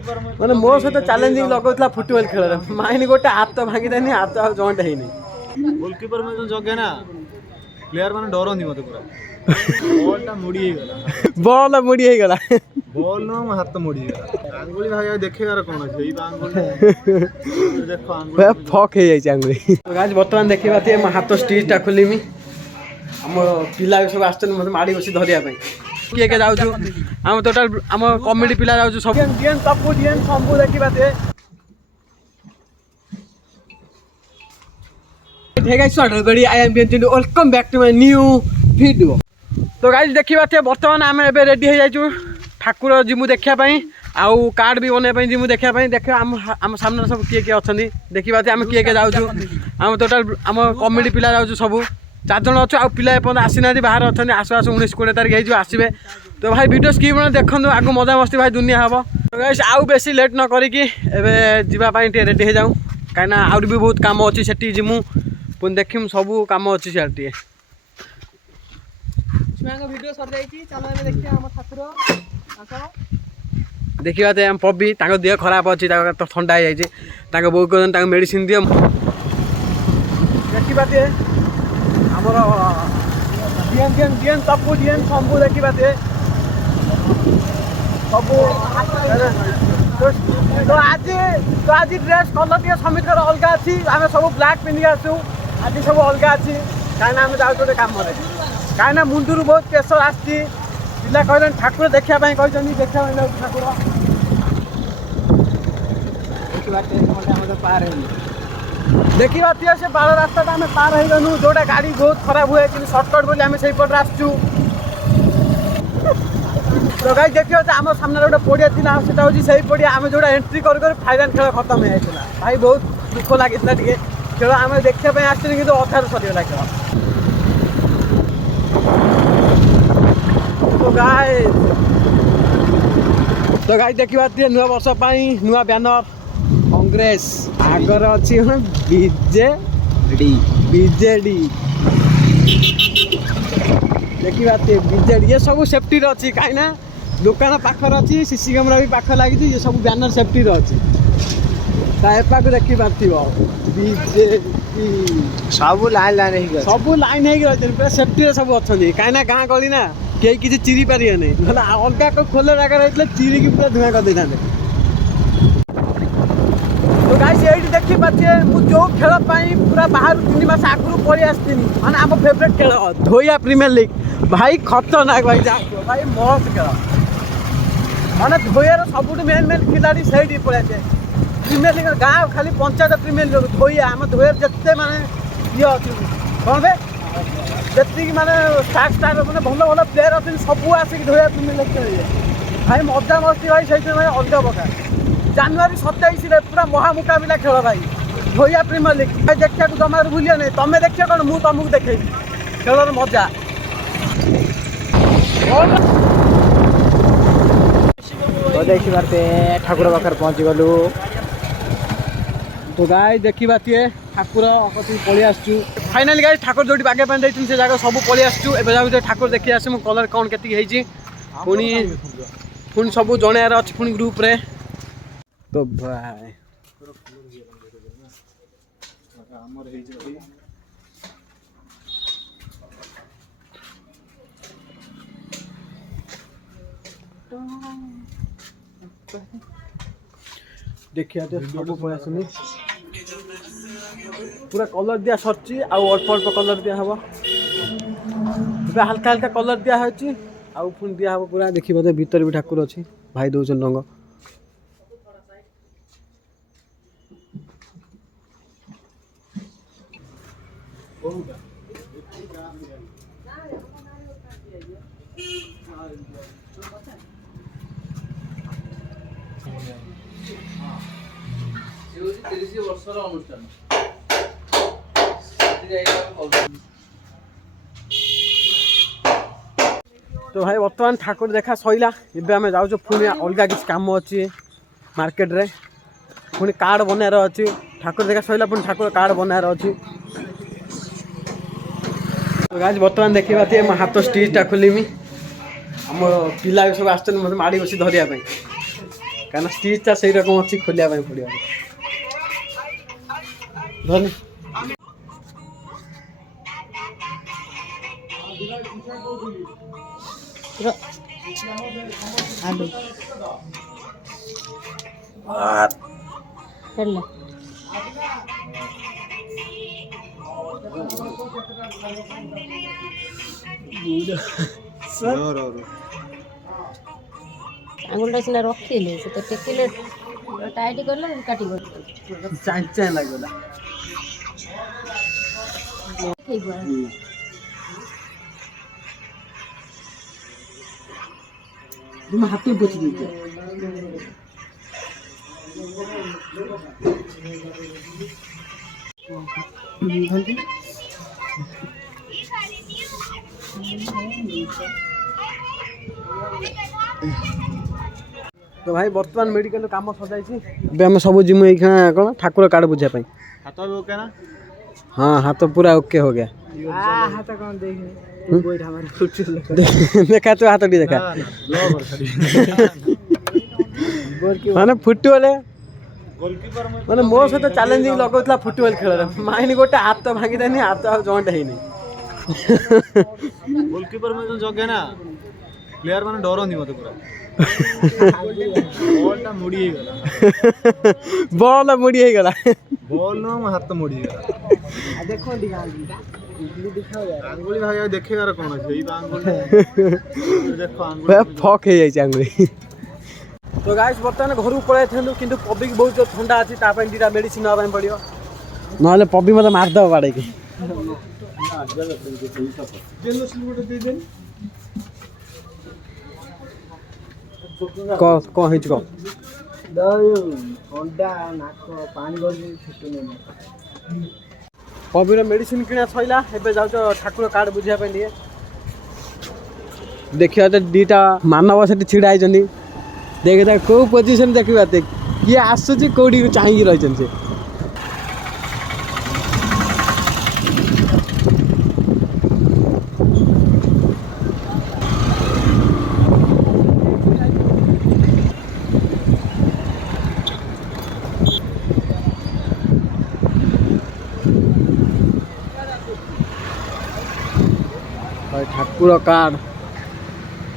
मैंने मो सहित चैलेंजिंग लगुला फुटबॉल खेल माइनी गोटे हाथ भांगीदेनी हाथ जॉइंट है गोलकीपर में जो जगे ना प्लेयर मैंने डरंती मत पूरा बॉलटा मुड़ी गला बॉल मुड़ी गला बॉल नो हाथ मुड़ी गला आंगुली भाई देखेगार कौन अछि ई आंगुली देखो आंगुली फक हो जाय आंगुली तो गाइस वर्तमान देखिबा ते हाथ स्टिचटा खोलिमी हम पिला सब आछन मते माडी बसी धरिया पई किए के जाउछु हम टोटल हम कॉमेडी पिला जाउछु सब डिएन टप्पू डिएन संभू देखिबा ते Hey guys, so everybody, I am Bienvenu. Welcome back to my new video. तो गाइस देखिबा थे वर्तमान आमे एबे रेडी हो जाइछु ठाकुर जिमु देखिया पई आउ कार्ड भी बने पई जिमु देखिया पई देख हम सामने सब किए के अछंदी देखिबा थे हम किए के जाउछु हम टोटल हम कॉमेडी पिला जाउछु सब चार जण अछु आ पिला एपन आसी नादी बाहर अछंदी आसु आसु 19 20 तारिख हेजु आसीबे तो भाई वीडियो स्किप न देखंदु आगु मजा मस्ती भाई दुनिया हबो तो गाइस आउ बेसी लेट न करी कि एबे जिबा पई टे रेडी हो जाऊ काइना आउर भी बहुत काम अछि सेठी जिमु पुन देखिम सबू काम अछि सेठी वीडियो सर जाई छी चलो एबे देखिया हम ठाकुर आसो देखिबा ते हम पब्बी ताको देह खराब अछि ताको तो ठंडा हो जाई ताको बहु कोन ताको मेडिसिन दियो देखिबा ते हमर डीएन सबू डीएन संभू देखिबा ते सबू तो आज ड्रेस कलर दिए समित कर अलगा अछि आमे सब ब्लैक पिन्ही आसु आज सब अलगा अछि काइना हम जाउ तो काम करे काइना मुंडुरु बहुत प्रेशर आछि पिला कहलन ठाकुर देखिया पई कहजनी देखिया पई ठाकुर देखिबा तिया से बाल रास्ता हम पार हो गनु जोटा गाड़ी बहुत खराब हुए कि शॉर्टकट बोली हम सही पट आसचू तो गाइस देखियो त हमर सामने गोटे पड़िया थिला सेटा होजी सही पड़िया हम जोटा एंट्री कर फाइनल खेल खत्म हो जाइतला भाई बहुत दुख लागितला टिके खेल हम देखिया पई आछिन किंतु अधार सरियला खेल तो गाइस देखिबा ते नुवा वर्ष पई नुवा बैनर कांग्रेस आगर अछि बीजेडी देखिबा ते बीजेडी ये सब सेफ्टी रे अछि काइना दुकान पाखर अछि सीसी कैमरा भी पाखर लागि ये सब बैनर सेफ्टी रे अछि ताएपा को देखि बातिबो बीजेडी सब लाइन हे गय सब लाइन हे गय पूरा सेफ्टी रे सब अछनी काइना गां गली ना केही किछि चिरी पारिया नै भला अलगा को खोले रागा रहतले चिरी की पूरा धुआ कर देथाने तो गाइस एडी देखि पाछे मु जो खेल पई पूरा बाहर 3 मास आगु पळी आस्तिनी माने हम फेवरेट खेल धोया प्रीमियर लीग भाई खतरनाक भाई जा भाई मस्त खेल माने धोयार सबुट मेन खिलाड़ी सही पळाते प्रीमियर लीग गाँव खाली पंचायत प्रीमियर लीग धोया हम धोयार जत्ते माने ये अछि कोन बे जत्ती माने स्टार माने भलो भलो प्लेयर अछि सब आसी धोया प्रीमियर लीग खेले भाई मजा मस्ती भाई सही भाई अलगा बका जनवरी 27 रे पूरा महा मुकाबला खेल भाई धोया प्रीमियर लीग भाई देखिया को जमार भूलिया नै तमे देखिया कोन मु तमु देखेबी खेलर मजा तो देखि बाते ठाकुर बखर पहुंच गलु तो गाय देखि बाते ठाकुर अकति पळी आछू फाइनली गाय ठाकुर जोडी बागे पन दैथिन से जागा सब पळी आछू एबे जाउ ठाकुर देखि आसे मु कलर कोन केति हेजी पुनी सब जणेयार अछि पुनी ग्रुप रे तो भाई हमर हे जे देखिया तो सब पय सुनी पूरा कलर दिया सरची आ अल्प अल्प कलर दिया हबो हल्का हल्का कलर दिया होची आ पुनी दिया हबो पूरा देखिबो तो भीतर भी ठाकुर अछि भाई दोजन रंग तो भाई वर्तमान ठाकुर देखा सैला एबे आमे जाउछो पुनी अलगा किछ काम अछि मार्केट रे पुनी कार्ड बनाएर अछि ठाकुर देखा सैला पुनी ठाकुर कार्ड बनाएर अछि तो गाइस वर्तमान देखिबा ते म हाथ स्टिचटा खोलिमी हम पिला सब आछन मते माडी बसी धरिया पई କାରଣ ଷ୍ଟିଚ୍ଟା ସେଇ ରକମ ଅଛି ଖୋଲିବା ପାଇଁ ପଡ଼ିବ ଧନି ହେଲା ଆଙ୍ଗୁଳିଟା ସିନା ରଖିଲେ ସେ ତ ଟେକିଲେ ଟାଇଟ୍ କଲେ କାଟିଗଲେ ଚାଇଁ ଲାଗିଗଲା ତୁମ ହାତକୁ ପୋଛି ଦେଇଛ ତ ଭାଇ ବର୍ତ୍ତମାନ ମେଡିକାଲ କାମ ସଜାଇଛି ଏବେ ଆମେ ସବୁ ଯିମୁ ଏଇଖିଣା କ'ଣ ଠାକୁର କାର୍ଡ ବୁଝିବା ପାଇଁ हाथ भी ओके ना हाँ हाथ पूरा ओके हो गया ହାତ କ'ଣ ଦେଇକି ଗୋଇଠା ମାରି देखा तो हाथ देखा लो कर खड़ी ମାନେ ଫୁଟବଲ गोलकीपर में ମାନେ ମୋ ସହିତ ଚ୍ୟାଲେଞ୍ଜିଂ ଲଗାଉଥିଲା ଫୁଟବଲ ଖେଳରେ ମାଇନି ଗୋଟେ ହାତ ଭାଙ୍ଗିଦେନି ହାତ ଆଉ ଜଏଣ୍ଟ ହେଇନି गोलकीपर में जो जगे ना प्लेयर माने डरंदी मते पूरा बॉलटा मुड़ी ही गला ବଲ ମୁଡି ହେଇଗଲା बॉल नो हाथ तो मुड़ी गला ଦେଖ ଟିକେ आंगुली भाई देखेगार कौन है ई आंगुली देखो आंगुली ଫକ୍ ହେଇଯାଇଛି ଆଙ୍ଗୁଳି ତ ଗାଇସ୍ ବର୍ତ୍ତମାନ ଘରକୁ ପଳାଇଥାନ୍ତୁ କିନ୍ତୁ ପବିକି ବହୁତ ଜୋର ଥଣ୍ଡା ଅଛି ତା ପାଇଁ ଦୁଇଟା ମେଡିସିନ ନେବା ପାଇଁ ପଡ଼ିବ ନହେଲେ ପବି ମୋତେ ମାରିଦେବ ବାଡ଼େଇକି କ'ଣ ହେଇଛି କହ ଥଣ୍ଡା ନାକ ପାଣି ଗଳି ଛୁଟୁନି ପବିର ମେଡିସିନ କିଣା ସଇଲା ଏବେ ଯାଉଛ ଠାକୁର କାର୍ଡ ବୁଝିବା ପାଇଁ ଟିକେ ଦେଖିବା ତ ଦୁଇଟା ମାନବ ସେଠି ଛିଡ଼ା ହେଇଛନ୍ତି ଦେଖ କେଉଁ ପୋଜିସନ ଦେଖିବା କିଏ ଆସୁଛି କେଉଁଠି ଚାହିଁକି ରହିଛନ୍ତି ସେ ଠାକୁର କାର୍ଡ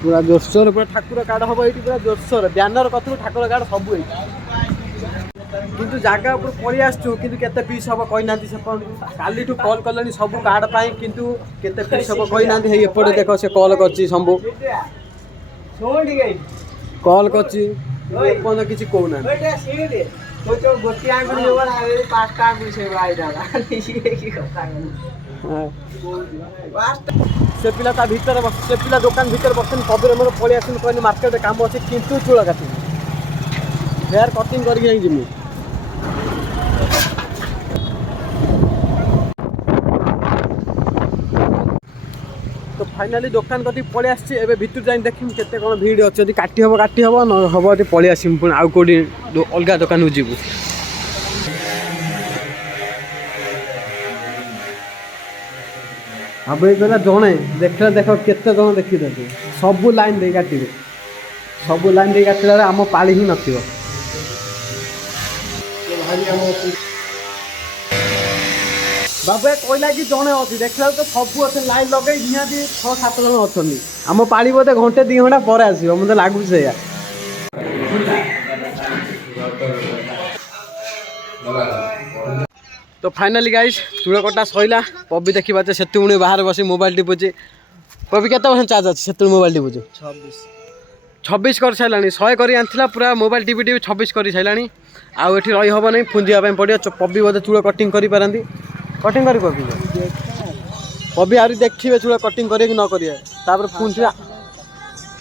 ପୁରା ଜୋରସୋର ପୁରା ଠାକୁର କାର୍ଡ ହବ ଏଇଠି ପୁରା ଜୋରସୋର ବ୍ୟାନର କତରୁ ଠାକୁର କାର୍ଡ ସବୁ ଏଇଠି କିନ୍ତୁ ଜାଗା ଉପରେ ପଳେଇ ଆସିଛୁ କିନ୍ତୁ କେତେ ପିସ୍ ହବ କହିନାହାନ୍ତି ସେପଟ କାଲିଠୁ କଲ୍ କଲେଣି ସବୁ କାର୍ଡ ପାଇଁ କିନ୍ତୁ କେତେ ପିସ୍ ହବ କହିନାହାନ୍ତି ହେଇ ଏପଟେ ଦେଖ ସେ କଲ୍ କରିଛି ସବୁ କଲ୍ କରିଛି ଏପର୍ଯ୍ୟନ୍ତ କିଛି କହୁନାହାନ୍ତି ଗୋଟିଏ ଆଙ୍ଗୁଳି ପାଞ୍ଚଟା ଆଙ୍ଗୁଳି ସେ ସେ ପିଲା ତା ଭିତରେ ସେ ପିଲା ଦୋକାନ ଭିତରେ ବସିଛନ୍ତି କବିର ମୋର ପଳେଇ ଆସିଲି କହିଲି ମାର୍କେଟରେ କାମ ଅଛି କିନ୍ତୁ ଚୂଳ କାଟିବି ହେୟାର କଟିଂ କରିକି ଯାଇ ଯିବି ତ ଫାଇନାଲି ଦୋକାନ କତିକି ପଳେଇ ଆସିଛି ଏବେ ଭିତରୁ ଯାଇ ଦେଖିବି କେତେ କ'ଣ ଭିଡ଼ ଅଛି ଯଦି କାଟି ହେବ ନ ହେବ ଯଦି ପଳେଇ ଆସିବି ପୁଣି ଆଉ କେଉଁଠି ଅଲଗା ଦୋକାନକୁ ଯିବୁ ଆବେ କହିଲା ଜଣେ ଦେଖିଲା ଦେଖ କେତେ ଜଣ ଦେଖିଦେବେ ସବୁ ଲାଇନ୍ ଦେଇ କାଟିବେ ସବୁ ଲାଇନ୍ ଦେଇ କାଟିଲା ବେଳେ ଆମ ପାଳି ହିଁ ନଥିବ ବାବୁ କହିଲା କି ଜଣେ ଅଛି ଦେଖିଲା ତ ସବୁ ଅଛନ୍ତି ଲାଇନ୍ ଲଗେଇ ନିହାତି 6-7 ଜଣ ଅଛନ୍ତି ଆମ ପାଳି ବୋଧେ ଘଣ୍ଟେ 2 ଘଣ୍ଟା ପରେ ଆସିବ ମୋତେ ଲାଗୁଛି ସେଇଆ ତ ଫାଇନାଲି ଗାଇସ୍ ଚୂଳ କଟା ସଇଲା ପବି ଦେଖିପାରୁଛେ ସେତେବେଳେ ବାହାରେ ବସି ମୋବାଇଲ ଟିପୁଛି ପବି କେତେ ପରସେଣ୍ଟ ଚାର୍ଜ ଅଛି ସେତେବେଳେ ମୋବାଇଲ ଟିପୁଛି 26 କରି ସାରିଲାଣି 100 କରି ଆଣିଥିଲା ପୁରା ମୋବାଇଲ ଟିପି 26 କରି ସାରିଲାଣି ଆଉ ଏଠି ରହିହେବ ନାହିଁ ପୁଣି ଯିବା ପାଇଁ ପଡ଼ିବ ପବି ବୋଧେ ଚୂଳ କଟିଂ କରିପାରନ୍ତି କଟିଂ କରି ପବି ପବି ଆହୁରି ଦେଖିବେ ଚୂଳ କଟିଂ କରିବେ କି ନ କରିବେ ତାପରେ ପୁଣି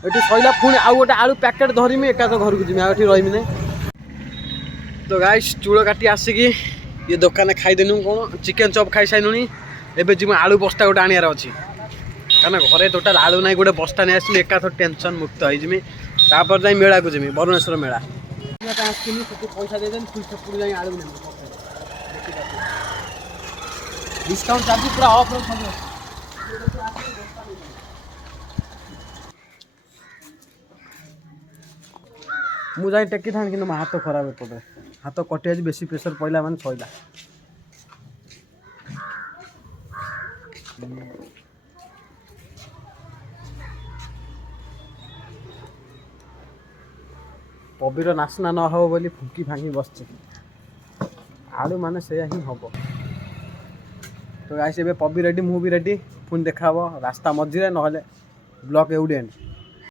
ଏଠି ସଇଲା ପୁଣି ଆଉ ଗୋଟେ ଆଳୁ ପ୍ୟାକେଟ୍ ଧରିମି ଏକାଥ ଘରକୁ ଯିବି ଆଉ ଏଠି ରହିବି ନାହିଁ ତ ଗାଇସ୍ ଚୂଳ କାଟି ଆସିକି ये दुकान खाईदेनु कौन चिकेन चप खाई सारूनी एवं जी आलू बस्ता गोटे आनियार अच्छी क्या घरे टोटाल आलू ना गोटे बस्ता नहीं आसली एकाथर टेंशन मुक्त होगी तापर जाए मेला को जमी बरुणेश्वर मेला पैसा दे आलू डिस्काउंट चार्ज पूरा ऑफ ମୁଁ ଯାଇ ଟେକିଥାନ୍ତି କିନ୍ତୁ ମୋ ହାତ ଖରାପ ଏପଟେ ହାତ କଟି ଆଜି ବେଶୀ ପ୍ରେସର ପଡ଼ିଲା ମାନେ ସଇଲା। ପବିର ନାସନା ନ ହେବ ବୋଲି ଫୁଙ୍କି ଫାଙ୍କି ବସିଛି। ଆଳୁ ମାନେ ସେଇଆ ହିଁ ହେବ। ତ ଗାଇସ୍ ଏବେ ପବି ରେଡ଼ି ମୁଁ ବି ରେଡ଼ି। ପୁଣି ଦେଖା ହେବ ରାସ୍ତା ମଝିରେ ନହେଲେ ବ୍ଲକ୍ ଏଉଡି ଏଣ୍ଡ।